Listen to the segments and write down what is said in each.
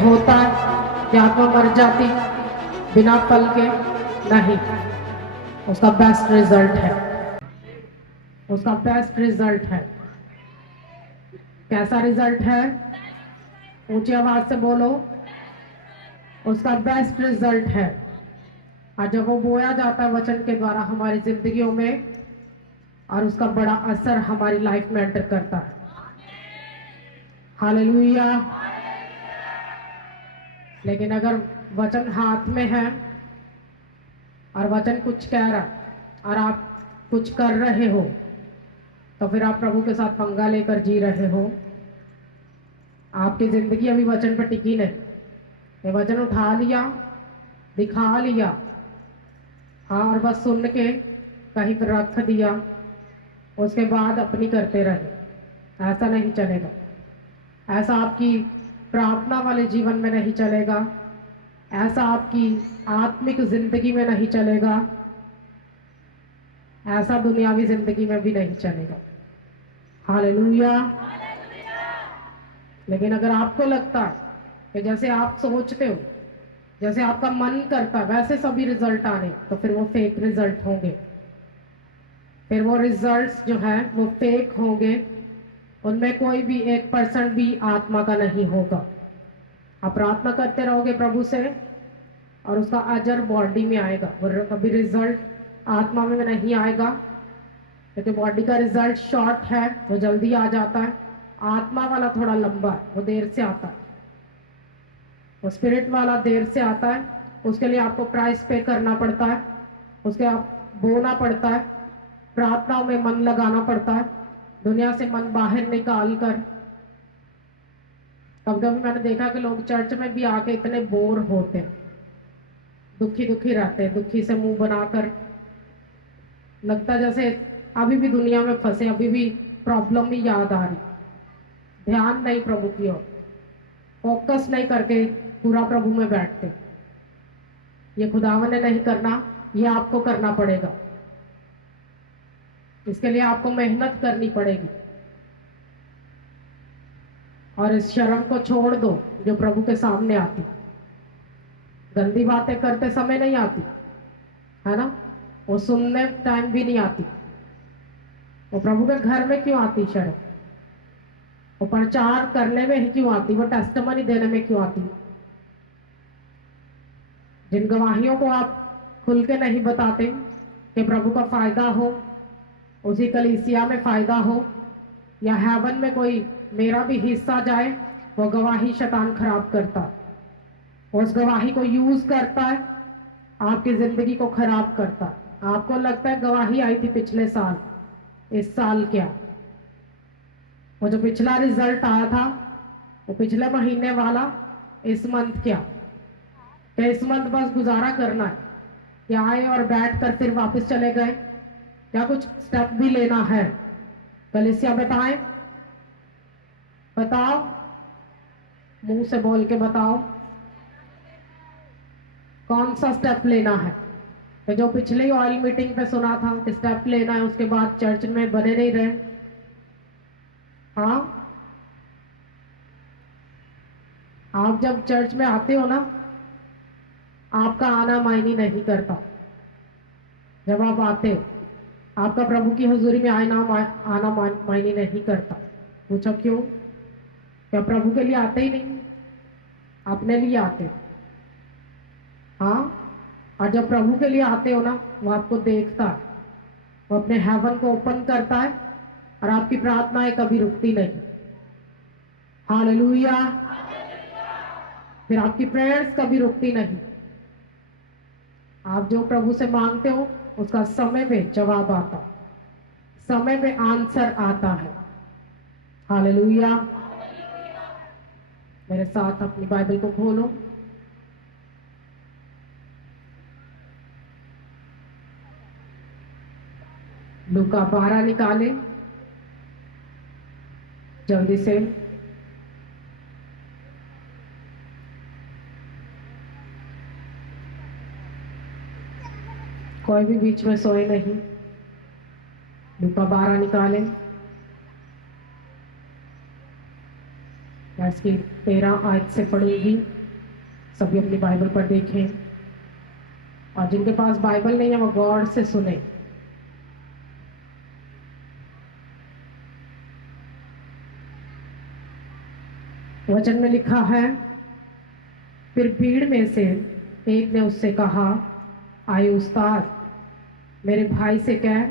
होता है कि आत्मा मर जाती बिना फल के? नहीं, उसका बेस्ट रिजल्ट है, उसका बेस्ट रिजल्ट है। कैसा रिजल्ट है? ऊंची आवाज से बोलो, उसका बेस्ट रिजल्ट है। और जब वो बोया जाता है वचन के द्वारा हमारी जिंदगियों में, और उसका बड़ा असर हमारी लाइफ में एंटर करता है। हालेलुया। लेकिन अगर वचन हाथ में है और वचन कुछ कह रहा और आप कुछ कर रहे हो, तो फिर आप प्रभु के साथ पंगा लेकर जी रहे हो। आपकी जिंदगी अभी वचन पर टिकी नहीं। ये वचन उठा लिया, दिखा लिया, हाँ, और बस सुन के कहीं पर रख दिया, उसके बाद अपनी करते रहे। ऐसा नहीं चलेगा। ऐसा आपकी प्रार्थना वाले जीवन में नहीं चलेगा। ऐसा आपकी आत्मिक जिंदगी में नहीं चलेगा। ऐसा दुनियावी जिंदगी में भी नहीं चलेगा। हालेलुया। लेकिन अगर आपको लगता है कि जैसे आप सोचते हो, जैसे आपका मन करता वैसे सभी रिजल्ट आने, तो फिर वो फेक रिजल्ट होंगे। फिर वो रिजल्ट्स जो है वो फेक होंगे। उनमें कोई भी 1% भी आत्मा का नहीं होगा। आप प्रार्थना करते रहोगे प्रभु से, और उसका अजर बॉडी में आएगा, और कभी रिजल्ट आत्मा में नहीं आएगा, क्योंकि बॉडी का रिजल्ट शॉर्ट है, वो जल्दी आ जाता है। आत्मा वाला थोड़ा लंबा है, वो देर से आता है। वो स्पिरिट वाला देर से आता है। उसके लिए आपको प्राइस पे करना पड़ता है, उसके आप बोना पड़ता है, प्रार्थनाओं में मन लगाना पड़ता है, दुनिया से मन बाहर निकाल कर। कभी कभी मैंने देखा कि लोग चर्च में भी आके इतने बोर होते हैं, दुखी दुखी रहते हैं, दुखी से मुंह बनाकर, लगता जैसे अभी भी दुनिया में फंसे, अभी भी प्रॉब्लम ही याद आ रही। ध्यान नहीं प्रभु की ओर, फोकस नहीं करके पूरा प्रभु में बैठते। ये खुदावन ने नहीं करना, ये आपको करना पड़ेगा। इसके लिए आपको मेहनत करनी पड़ेगी, और इस शर्म को छोड़ दो जो प्रभु के सामने आती। गंदी बातें करते समय नहीं आती है ना, वो सुनने टाइम भी नहीं आती। वो प्रभु के घर में क्यों आती शर्म? वो प्रचार करने में ही क्यों आती? वो टेस्टिमनी देने में क्यों आती? जिन गवाहियों को आप खुल के नहीं बताते कि प्रभु का फायदा हो, उसी कलीसिया में फायदा हो, या हेवन में कोई मेरा भी हिस्सा जाए, वो गवाही शैतान खराब करता है। उस गवाही को यूज करता है, आपकी जिंदगी को खराब करता है। आपको लगता है गवाही आई थी पिछले साल, इस साल क्या? वो जो पिछला रिजल्ट आया था, वो पिछले महीने वाला, इस मंथ क्या? क्या इस मंथ बस गुजारा करना है, या आए और बैठ कर फिर वापस चले गए? क्या कुछ स्टेप भी लेना है? कलीसिया बताएं, बताओ, मुंह से बोल के बताओ, कौन सा स्टेप लेना है? तो जो पिछले ही ऑयल मीटिंग पे सुना था कि स्टेप लेना है, उसके बाद चर्च में बने नहीं रहे। हाँ, आप जब चर्च में आते हो ना, आपका आना मायने नहीं करता। जब आप आते हो, आपका प्रभु की हुजूरी में आना मायने नहीं करता। पूछो क्यों? क्या प्रभु के लिए आते ही नहीं, अपने लिए आते हो? हाँ, और जब प्रभु के लिए आते हो ना, वो आपको देखता है, वो अपने हेवन को ओपन करता है, और आपकी प्रार्थनाएं कभी रुकती नहीं। हालेलुया। फिर आपकी प्रेयर्स कभी रुकती नहीं। आप जो प्रभु से मांगते हो, उसका समय पे जवाब आता, समय पे आंसर आता है। हालेलुया। मेरे साथ अपनी बाइबल को खोलो, लूका 12 निकाले जल्दी से। कोई भी बीच में सोए नहीं। लूका 12 निकाले, मैं इसकी 13 आयत से पढ़ूंगी। सभी अपनी बाइबल पर देखें, और जिनके पास बाइबल नहीं है वो गौर से सुने। वचन में लिखा है, फिर भीड़ में से एक ने उससे कहा, आए उस्ताद, मेरे भाई से कह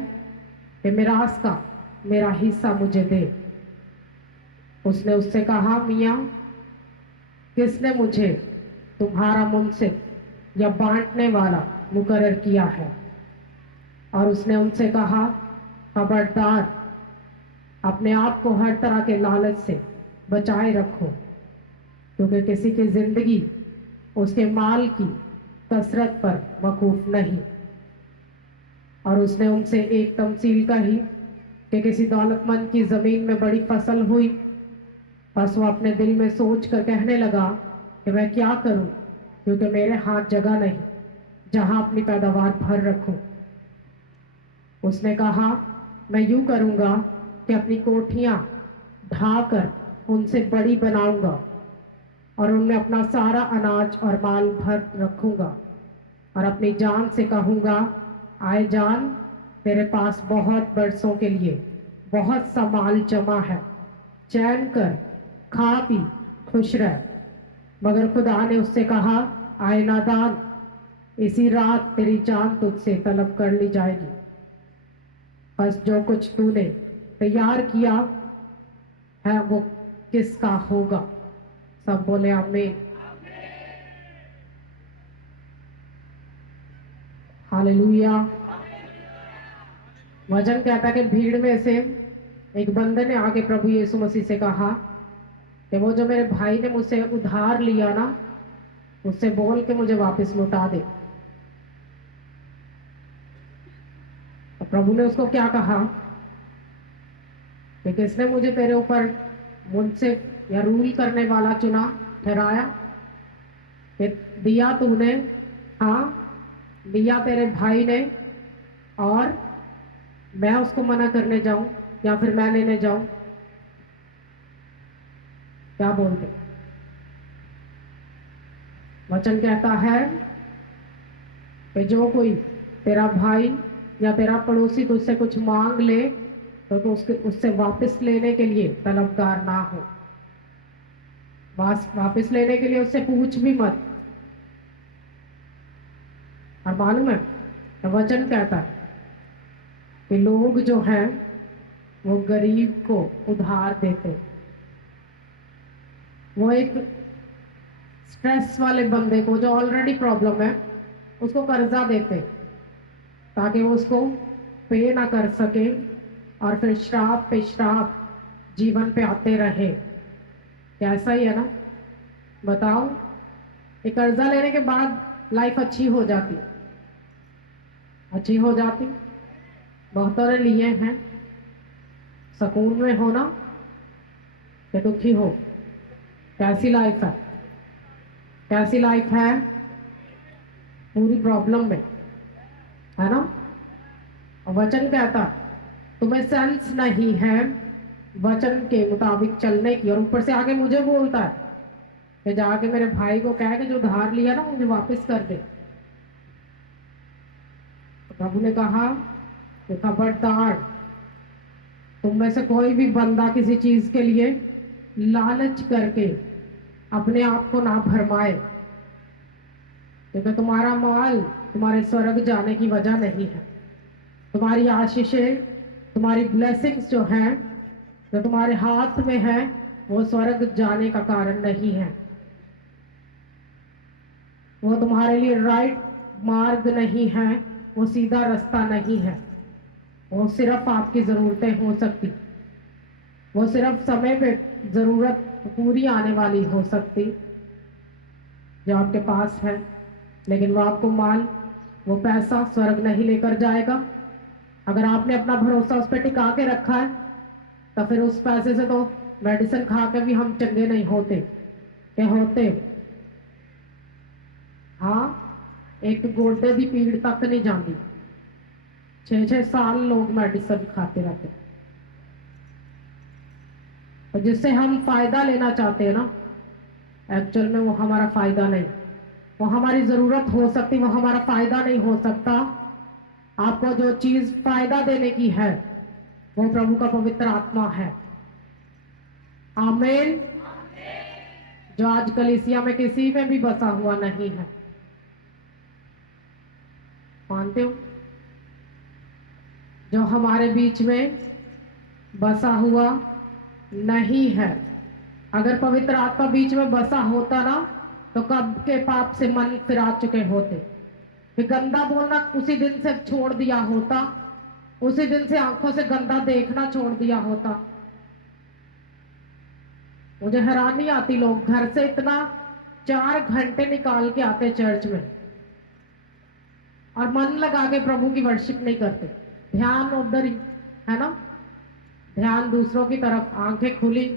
कि मिरास का मेरा हिस्सा मुझे दे। उसने उससे कहा, मियाँ, किसने मुझे तुम्हारा मुंसिफ या बांटने वाला मुकर्रर किया है? और उसने उनसे कहा, खबरदार, अपने आप को हर तरह के लालच से बचाए रखो, क्योंकि किसी की जिंदगी उसके माल की कसरत पर वकूफ नहीं। और उसने उनसे एक तमसील कही कि किसी दौलतमंद की जमीन में बड़ी फसल हुई। बस वो अपने दिल में सोच कर कहने लगा कि मैं क्या करूं, क्योंकि मेरे हाथ जगह नहीं जहां अपनी पैदावार भर रखूं। उसने कहा, मैं यूं करूंगा कि अपनी कोठियां ढाकर उनसे बड़ी बनाऊंगा और उनमें अपना सारा अनाज और माल भर रखूंगा, और अपनी जान से कहूंगा, आए जान, तेरे पास बहुत बरसों के लिए बहुत सा माल जमा है, चैन कर, खा पी, खुश रह। मगर खुदा ने उससे कहा, आए नादान, इसी रात तेरी जान तुझसे तलब कर ली जाएगी। बस जो कुछ तूने तैयार किया है वो किसका होगा? सब बोले आमीन। हालेलुया। वचन कहता है कि भीड़ में से एक बंदे ने आके प्रभु यीशु मसीह से कहा कि वो जो मेरे भाई ने मुझसे उधार लिया ना, उससे बोल के मुझे वापस लौटा दे। और प्रभु ने उसको क्या कहा कि किसने मुझे तेरे ऊपर मुझसे या रूल करने वाला चुना, ठहराया? कि दिया तूने, हाँ, दिया तेरे भाई ने, और मैं उसको मना करने जाऊं या फिर मैं लेने जाऊं? क्या बोलते? वचन कहता है कि जो कोई तेरा भाई या तेरा पड़ोसी तुझसे कुछ मांग ले तो उससे वापस लेने के लिए तलबगार ना हो। वापस लेने के लिए उससे पूछ भी मत। और मालूम है, तो वचन कहता है कि लोग जो हैं वो गरीब को उधार देते, वो एक स्ट्रेस वाले बंदे को जो ऑलरेडी प्रॉब्लम है उसको कर्जा देते ताकि वो उसको पे ना कर सके, और फिर श्राप पे श्राप जीवन पे आते रहे। कैसा ही है ना? बताओ, ये कर्जा लेने के बाद लाइफ अच्छी हो जाती, अच्छी हो जाती। बहुतों ने लिए हैं, सुकून में हो ना कि दुखी हो? कैसी लाइफ है? कैसी लाइफ है? पूरी प्रॉब्लम में, है ना? और वचन कहता तुम्हें सेंस नहीं है वचन के मुताबिक चलने की, और ऊपर से आके मुझे बोलता है कि जाके मेरे भाई को कह के जो उधार लिया ना मुझे वापस कर दे। तो प्रभु ने कहा कि खबरदार, तुम में से कोई भी बंदा किसी चीज के लिए लालच करके अपने आप को ना भरमाए, क्योंकि तुम्हारा माल तुम्हारे स्वर्ग जाने की वजह नहीं है। तुम्हारी आशीषें, तुम्हारी ब्लेसिंग्स जो हैं, जो तुम्हारे हाथ में है, वो स्वर्ग जाने का कारण नहीं है। वो तुम्हारे लिए राइट मार्ग नहीं है, वो सीधा रास्ता नहीं है। वो सिर्फ आपकी जरूरतें हो सकती, वो सिर्फ समय पे जरूरत पूरी आने वाली हो सकती जो आपके पास है, लेकिन वो आपको माल, वो पैसा स्वर्ग नहीं लेकर जाएगा। अगर आपने अपना भरोसा उस पर टिका के रखा है तो फिर उस पैसे से तो मेडिसिन खा के भी हम चंगे नहीं होते के होते। हाँ, एक गोडे की पीड़ तक नहीं जाती, 6-6 साल लोग मेडिसिन खाते रहते। और जिससे हम फायदा लेना चाहते हैं ना, एक्चुअल में वो हमारा फायदा नहीं, वो हमारी जरूरत हो सकती, वो हमारा फायदा नहीं हो सकता। आपको जो चीज फायदा देने की है वो प्रभु का पवित्र आत्मा है। आमीन। जो आज कलीसिया में किसी में भी बसा हुआ नहीं है। मानते हो? जो हमारे बीच में बसा हुआ नहीं है। अगर पवित्र आत्मा बीच में बसा होता ना, तो कब के पाप से मन फिरा चुके होते। कि गंदा बोलना उसी दिन से छोड़ दिया होता, उसी दिन से आंखों से गंदा देखना छोड़ दिया होता। मुझे हैरानी आती, लोग घर से इतना 4 घंटे निकाल के आते चर्च में और मन लगा के प्रभु की वर्शिप नहीं करते। ध्यान उधर ही है ना, ध्यान दूसरों की तरफ, आंखें खुली।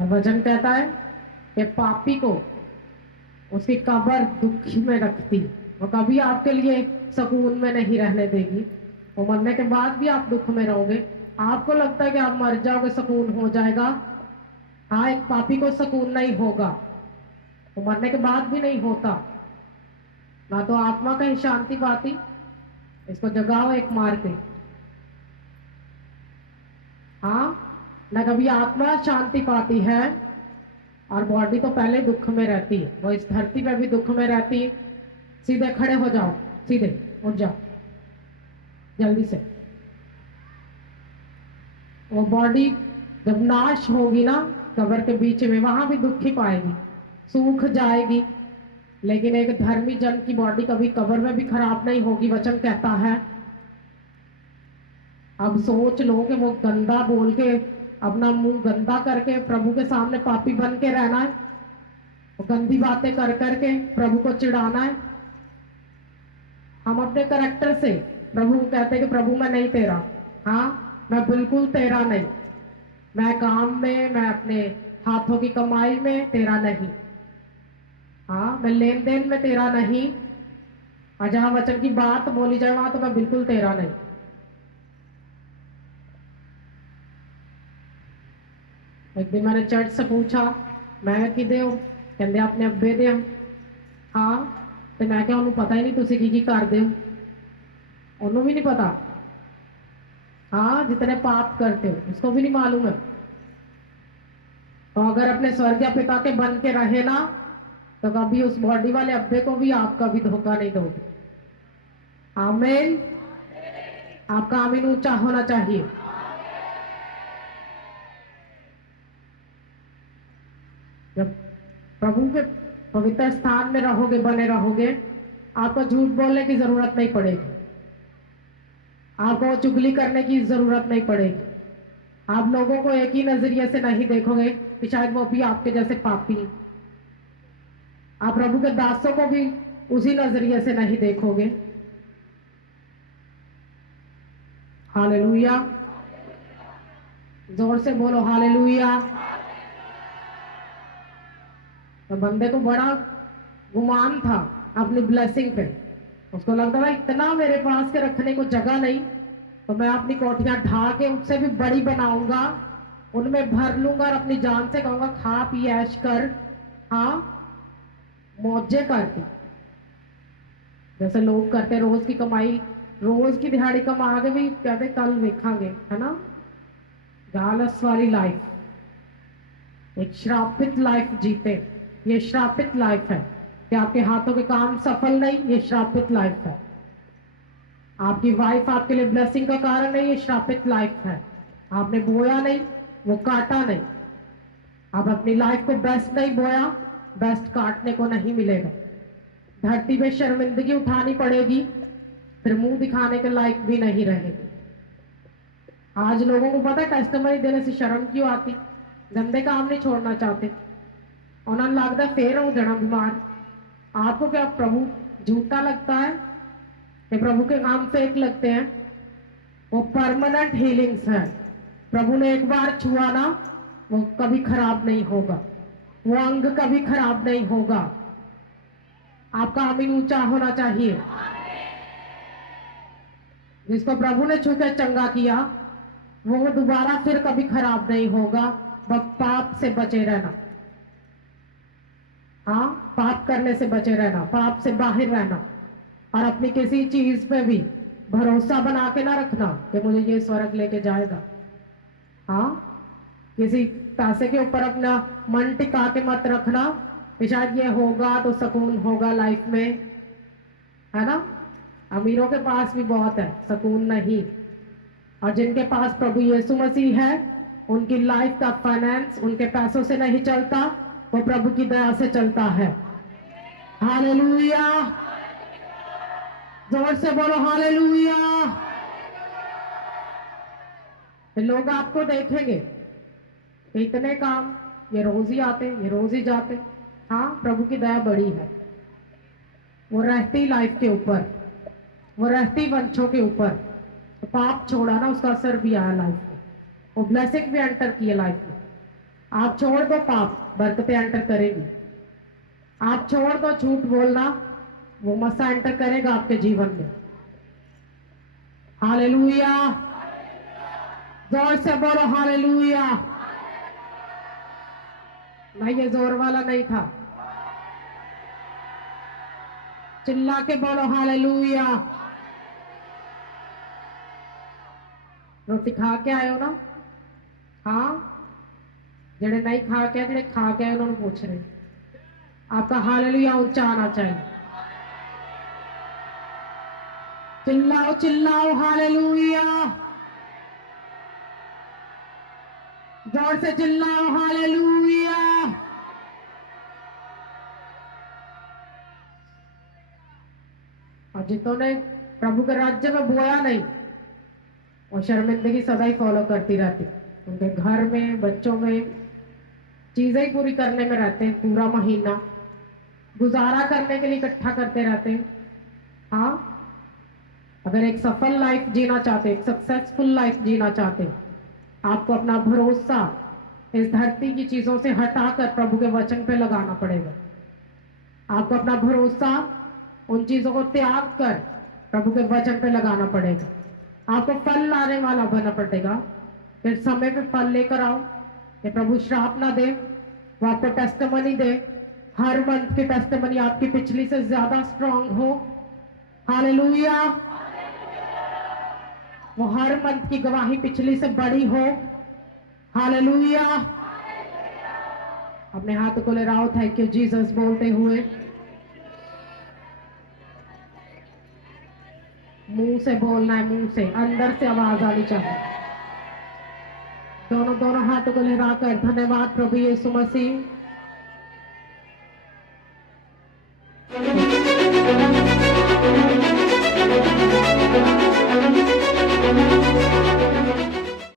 और वचन कहता है कि पापी को उसकी कब्र दुख में रखती, वो कभी आपके लिए सुकून में नहीं रहने देगी। वो मरने के बाद भी आप दुख में रहोगे। आपको लगता है कि आप मर जाओगे, सुकून हो जाएगा। हाँ, एक पापी को सुकून नहीं होगा, वो मरने के बाद भी नहीं होता। ना तो आत्मा कहीं शांति पाती। इसको जगाओ एक मार के। हाँ, ना कभी आत्मा शांति पाती है, और बॉडी तो पहले दुख में रहती है। वो इस धरती पे भी दुख में रहती है। सीधे खड़े हो जाओ, सीधे उठ जाओ जल्दी से। वो बॉडी जब नाश होगी ना कब्र के बीच में, वहां भी दुख ही पाएगी, सूख जाएगी। लेकिन एक धर्मी जन की बॉडी कभी कब्र में भी खराब नहीं होगी, वचन कहता है। अब सोच लो कि वो गंदा बोल के, अपना मुंह गंदा करके प्रभु के सामने पापी बन के रहना है, वो गंदी बातें कर करके प्रभु को चिढ़ाना है। हम अपने करैक्टर से प्रभु को कहते हैं कि प्रभु मैं नहीं तेरा, हाँ मैं बिल्कुल तेरा नहीं, मैं काम में, मैं अपने हाथों की कमाई में तेरा नहीं, हाँ मैं लेन देन में तेरा नहीं, और जहां वचन की बात बोली जाए वहां तो मैं बिल्कुल तेरा नहीं। एक दिन मैंने चर्च से पूछा, मैं कि दे कहते अपने अब्बे दे। हाँ, तो मैं क्या उन्होंने पता ही नहीं तुसी की कर दे, उन्होंने भी नहीं पता। हाँ, जितने पाप करते हो उसको भी नहीं मालूम है। तो अगर अपने स्वर्गीय पिता के बन के रहे ना, तो कभी उस बॉडी वाले अब्बे को भी आप कभी धोखा नहीं दोगे। आमीन। आपका आमीन ऊंचा होना चाहिए। जब प्रभु के पवित्र स्थान में रहोगे, बने रहोगे, आपको झूठ बोलने की जरूरत नहीं पड़ेगी, आपको चुगली करने की जरूरत नहीं पड़ेगी। आप लोगों को एक ही नजरिए से नहीं देखोगे कि शायद वो भी आपके जैसे पापी। आप प्रभु के दासों को भी उसी नजरिए से नहीं देखोगे। हालेलुया, जोर से बोलो हालेलुया। तो बंदे को बड़ा गुमान था अपनी ब्लेसिंग पे। उसको लगता था इतना मेरे पास के रखने को जगह नहीं, तो मैं अपनी कोठियां ढा के उससे भी बड़ी बनाऊंगा, उनमें भर लूंगा और अपनी जान से कहूंगा खा पी ऐश कर, हाँ मौजे करती, जैसे लोग करते। रोज की कमाई, रोज की दिहाड़ी कमा के भी कहते कल देखांगे, है ना। जालस वाली लाइफ, एक श्रापित लाइफ जीते। ये श्रापित लाइफ है कि आपके हाथों के काम सफल नहीं, ये श्रापित लाइफ है। आपकी वाइफ आपके लिए ब्लेसिंग का कारण नहीं, ये श्रापित लाइफ है। आपने बोया नहीं, वो काटा नहीं। आप अपनी लाइफ को बेस्ट नहीं बोया, बेस्ट काटने को नहीं मिलेगा। धरती पे शर्मिंदगी उठानी पड़ेगी, फिर मुंह दिखाने के लायक भी नहीं रहेगी। आज लोगों को पता है टेस्टिमनी देने से शर्म क्यों आती, गंदे काम नहीं छोड़ना चाहते, उन्होंने लगता फिर हो जाना बीमार। आपको क्या प्रभु झूठा लगता है कि प्रभु के काम फेक लगते हैं? वो परमानेंट हीलिंग्स है। प्रभु ने एक बार छुआ ना, वो कभी खराब नहीं होगा, वो अंग कभी खराब नहीं होगा। आपका आमीन ऊंचा होना चाहिए। जिसको प्रभु ने छू के चंगा किया वो दोबारा फिर कभी खराब नहीं होगा। बस पाप से बचे रहना, हाँ, पाप करने से बचे रहना, पाप से बाहर रहना, और अपनी किसी चीज पे भी भरोसा बना के ना रखना कि मुझे ये स्वर्ग लेके जाएगा। हाँ, किसी पैसे के ऊपर अपना मन टिका के मत रखना कि शायद ये होगा तो सुकून होगा लाइफ में, है ना। अमीरों के पास भी बहुत है, सुकून नहीं। और जिनके पास प्रभु यीशु मसीह है उनकी लाइफ का फाइनेंस उनके पैसों से नहीं चलता, वो प्रभु की दया से चलता है। हालेलुया, जोर से बोलो हालेलुया। लोग आपको देखेंगे, इतने काम, ये रोज ही आते, ये रोज ही जाते। हाँ, प्रभु की दया बड़ी है, वो रहती लाइफ के ऊपर, वो रहती वंशों के ऊपर। तो पाप छोड़ा ना, उसका असर भी आया लाइफ में, वो ब्लेसिंग भी एंटर की है लाइफ में। आप छोड़ दो पाप, बरकतें एंटर करेगी। आप छोड़ दो झूठ बोलना, वो मसा एंटर करेगा आपके जीवन में। हालेलुया, जोर से बोलो हालेलुया। नहीं, ये जोर वाला नहीं था, चिल्ला के बोलो हालेलुया। रोटी खा के आए हो ना? हाँ, जेड़े नहीं खा के, जेड़े खा के आए उन्होंने पूछ रहे, आपका हालेलुया ऊंचा आना चाहिए। चिल्लाओ चिल्लाओ हालेलुया, जोर से चिल्लाओ हालेलुया। और जिन्होंने प्रभु के राज्य में बोया नहीं, वो शर्मिंदगी सदा ही फॉलो करती रहती। उनके घर में, बच्चों में चीजें ही पूरी करने में रहते हैं, पूरा महीना गुजारा करने के लिए इकट्ठा करते रहते हैं। हाँ, अगर एक सफल लाइफ जीना चाहते, एक सक्सेसफुल लाइफ जीना चाहते, आपको अपना भरोसा इस धरती की चीजों से हटाकर प्रभु के वचन पे लगाना पड़ेगा। आपको अपना भरोसा उन चीजों को त्याग कर प्रभु के वचन पे लगाना पड़ेगा। आपको फल लाने वाला बनना पड़ेगा। फिर समय पे फल लेकर आओ, कि प्रभु श्राप ना दे, वो आपको टेस्टिमनी दे। हर मंथ की टेस्टिमनी आपकी पिछली से ज्यादा स्ट्रांग हो। हालेलुया, वो हर मंथ की गवाही पिछली से बड़ी हो। हालेलुया, अपने हाथ को ले रहा, थैंक यू जीसस बोलते हुए। मुंह से बोलना है, मुंह से, अंदर से आवाज आनी चाहिए। दोनों हाथों को लहराकर धन्यवाद प्रभु यीशु मसीह।